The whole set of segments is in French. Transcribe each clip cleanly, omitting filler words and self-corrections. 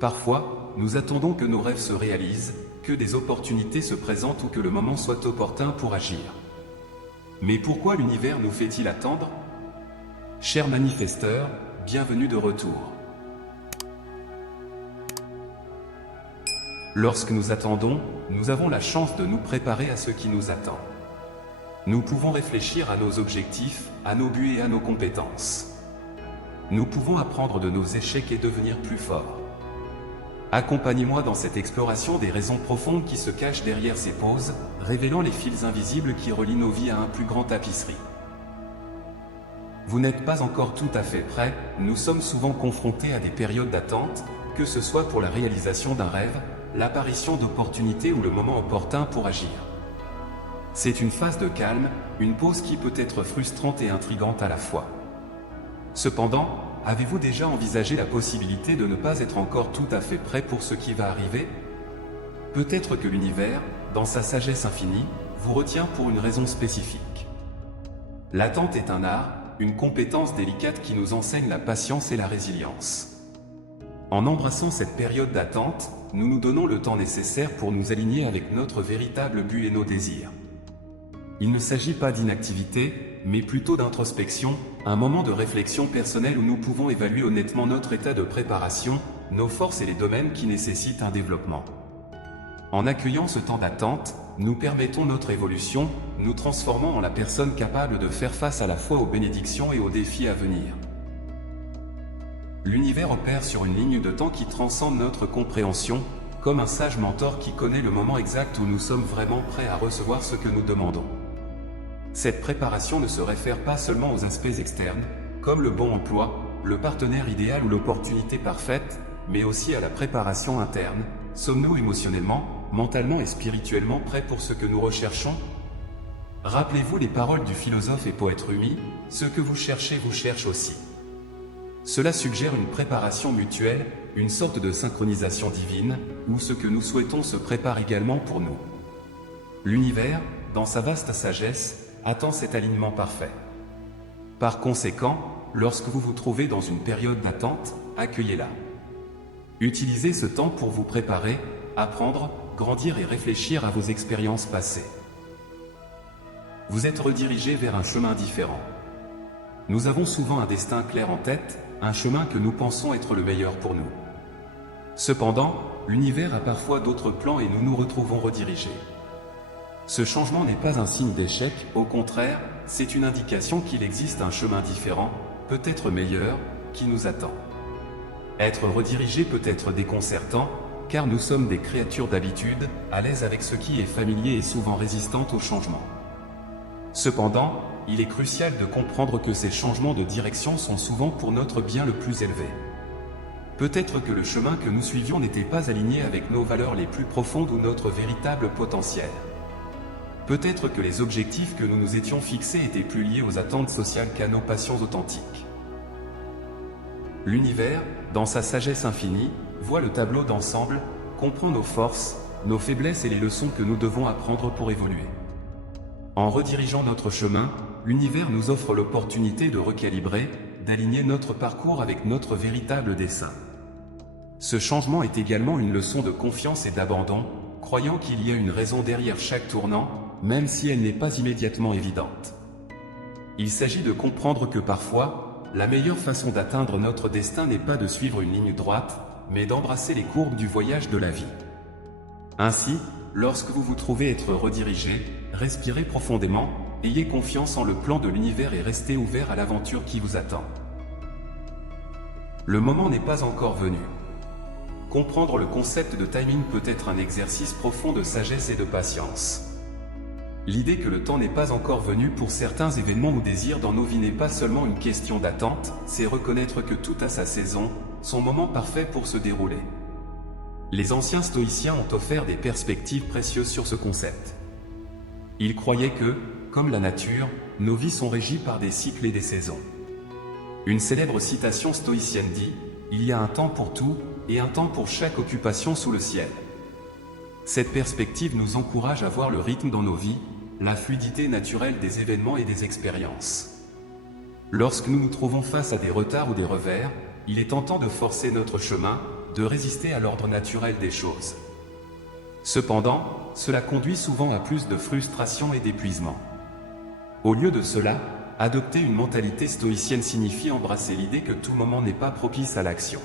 Parfois, nous attendons que nos rêves se réalisent, que des opportunités se présentent ou que le moment soit opportun pour agir. Mais pourquoi l'univers nous fait-il attendre? Chers manifesteurs, bienvenue de retour. Lorsque nous attendons, nous avons la chance de nous préparer à ce qui nous attend. Nous pouvons réfléchir à nos objectifs, à nos buts et à nos compétences. Nous pouvons apprendre de nos échecs et devenir plus forts. Accompagnez-moi dans cette exploration des raisons profondes qui se cachent derrière ces pauses, révélant les fils invisibles qui relient nos vies à un plus grand tapisserie. Vous n'êtes pas encore tout à fait prêt, nous sommes souvent confrontés à des périodes d'attente, que ce soit pour la réalisation d'un rêve, l'apparition d'opportunités ou le moment opportun pour agir. C'est une phase de calme, une pause qui peut être frustrante et intrigante à la fois. Cependant, avez-vous déjà envisagé la possibilité de ne pas être encore tout à fait prêt pour ce qui va arriver? Peut-être que l'univers, dans sa sagesse infinie, vous retient pour une raison spécifique. L'attente est un art, une compétence délicate qui nous enseigne la patience et la résilience. En embrassant cette période d'attente, nous nous donnons le temps nécessaire pour nous aligner avec notre véritable but et nos désirs. Il ne s'agit pas d'inactivité, mais plutôt d'introspection, un moment de réflexion personnelle où nous pouvons évaluer honnêtement notre état de préparation, nos forces et les domaines qui nécessitent un développement. En accueillant ce temps d'attente, nous permettons notre évolution, nous transformant en la personne capable de faire face à la fois aux bénédictions et aux défis à venir. L'univers opère sur une ligne de temps qui transcende notre compréhension, comme un sage mentor qui connaît le moment exact où nous sommes vraiment prêts à recevoir ce que nous demandons. Cette préparation ne se réfère pas seulement aux aspects externes, comme le bon emploi, le partenaire idéal ou l'opportunité parfaite, mais aussi à la préparation interne. Sommes-nous émotionnellement, mentalement et spirituellement prêts pour ce que nous recherchons? Rappelez-vous les paroles du philosophe et poète Rumi, « Ce que vous cherchez vous cherche aussi ». Cela suggère une préparation mutuelle, une sorte de synchronisation divine, où ce que nous souhaitons se prépare également pour nous. L'univers, dans sa vaste sagesse, attend cet alignement parfait. Par conséquent, lorsque vous vous trouvez dans une période d'attente, accueillez-la. Utilisez ce temps pour vous préparer, apprendre, grandir et réfléchir à vos expériences passées. Vous êtes redirigé vers un chemin différent. Nous avons souvent un destin clair en tête, un chemin que nous pensons être le meilleur pour nous. Cependant, l'univers a parfois d'autres plans et nous nous retrouvons redirigés. Ce changement n'est pas un signe d'échec, au contraire, c'est une indication qu'il existe un chemin différent, peut-être meilleur, qui nous attend. Être redirigé peut être déconcertant, car nous sommes des créatures d'habitude, à l'aise avec ce qui est familier et souvent résistantes au changement. Cependant, il est crucial de comprendre que ces changements de direction sont souvent pour notre bien le plus élevé. Peut-être que le chemin que nous suivions n'était pas aligné avec nos valeurs les plus profondes ou notre véritable potentiel. Peut-être que les objectifs que nous nous étions fixés étaient plus liés aux attentes sociales qu'à nos passions authentiques. L'univers, dans sa sagesse infinie, voit le tableau d'ensemble, comprend nos forces, nos faiblesses et les leçons que nous devons apprendre pour évoluer. En redirigeant notre chemin, l'univers nous offre l'opportunité de recalibrer, d'aligner notre parcours avec notre véritable dessein. Ce changement est également une leçon de confiance et d'abandon, croyant qu'il y a une raison derrière chaque tournant, même si elle n'est pas immédiatement évidente. Il s'agit de comprendre que parfois, la meilleure façon d'atteindre notre destin n'est pas de suivre une ligne droite, mais d'embrasser les courbes du voyage de la vie. Ainsi, lorsque vous vous trouvez être redirigé, respirez profondément, ayez confiance en le plan de l'univers et restez ouvert à l'aventure qui vous attend. Le moment n'est pas encore venu. Comprendre le concept de timing peut être un exercice profond de sagesse et de patience. L'idée que le temps n'est pas encore venu pour certains événements ou désirs dans nos vies n'est pas seulement une question d'attente, c'est reconnaître que tout a sa saison, son moment parfait pour se dérouler. Les anciens stoïciens ont offert des perspectives précieuses sur ce concept. Ils croyaient que, comme la nature, nos vies sont régies par des cycles et des saisons. Une célèbre citation stoïcienne dit « Il y a un temps pour tout, et un temps pour chaque occupation sous le ciel ». Cette perspective nous encourage à voir le rythme dans nos vies, la fluidité naturelle des événements et des expériences. Lorsque nous nous trouvons face à des retards ou des revers, il est tentant de forcer notre chemin, de résister à l'ordre naturel des choses. Cependant, cela conduit souvent à plus de frustration et d'épuisement. Au lieu de cela, adopter une mentalité stoïcienne signifie embrasser l'idée que tout moment n'est pas propice à l'action.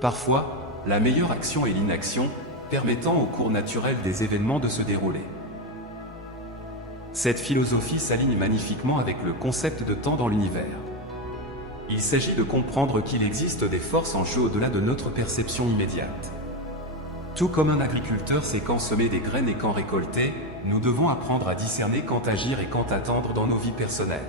Parfois, la meilleure action est l'inaction, permettant au cours naturel des événements de se dérouler. Cette philosophie s'aligne magnifiquement avec le concept de temps dans l'univers. Il s'agit de comprendre qu'il existe des forces en jeu au-delà de notre perception immédiate. Tout comme un agriculteur sait quand semer des graines et quand récolter, nous devons apprendre à discerner quand agir et quand attendre dans nos vies personnelles.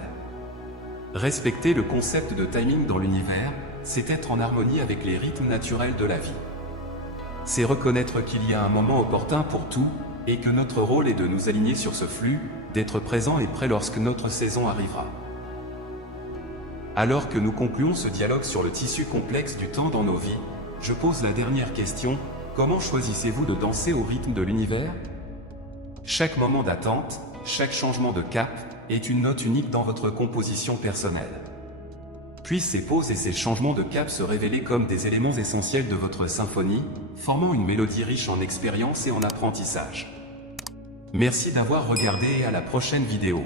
Respecter le concept de timing dans l'univers, c'est être en harmonie avec les rythmes naturels de la vie. C'est reconnaître qu'il y a un moment opportun pour tout, et que notre rôle est de nous aligner sur ce flux, d'être présent et prêt lorsque notre saison arrivera. Alors que nous concluons ce dialogue sur le tissu complexe du temps dans nos vies, je pose la dernière question: comment choisissez-vous de danser au rythme de l'univers? Chaque moment d'attente, chaque changement de cap, est une note unique dans votre composition personnelle. Puissent ces pauses et ces changements de cap se révéler comme des éléments essentiels de votre symphonie, formant une mélodie riche en expérience et en apprentissage. Merci d'avoir regardé et à la prochaine vidéo.